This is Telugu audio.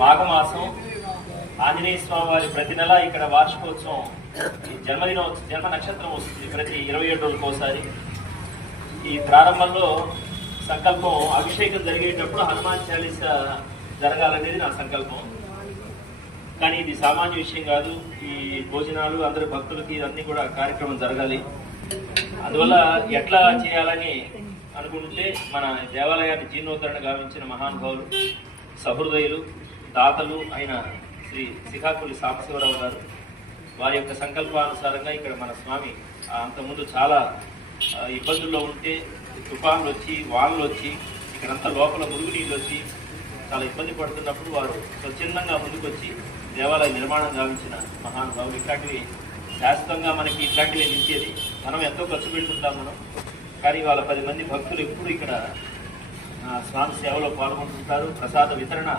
మాఘమాసం ఆంజనేయ స్వామి వారి ప్రతి నెల ఇక్కడ వార్షికోత్సవం జన్మ నక్షత్రం వస్తుంది ప్రతి 27 రోజులకు ఒకసారి. ఈ ప్రారంభంలో సంకల్పం అభిషేకం జరిగేటప్పుడు హనుమాన్ చాలీస జరగాలనేది నా సంకల్పం. కానీ ఇది సామాన్య విషయం కాదు. ఈ భోజనాలు అందరి భక్తులకి ఇవన్నీ కూడా కార్యక్రమం జరగాలి. అందువల్ల ఎట్లా చేయాలని అనుకుంటే మన దేవాలయాన్ని జీర్ణోద్ధరణ గావించిన మహానుభావులు, సహృదయులు, దాతలు అయిన శ్రీ శ్రీకాకుళి సాంబశివరావు గారు వారి యొక్క సంకల్పానుసారంగా ఇక్కడ మన స్వామి అంతకుముందు చాలా ఇబ్బందుల్లో ఉంటే తుఫాన్లు వచ్చి వానలు వచ్చి ఇక్కడంతా లోపల మురుగునీళ్ళు వచ్చి చాలా ఇబ్బంది పడుతున్నప్పుడు వారు స్వచ్ఛందంగా ముందుకొచ్చి దేవాలయ నిర్మాణం గావించిన మహానుభావులు. ఇట్లాంటివి శాశ్వతంగా మనకి ఇట్లాంటివి నిలిచేది. మనం ఎంతో ఖర్చు పెడుతుంటాం మనం, కానీ వాళ్ళ 10 మంది భక్తులు ఎప్పుడు ఇక్కడ స్వామి సేవలో పాల్గొంటుంటారు. ప్రసాద వితరణ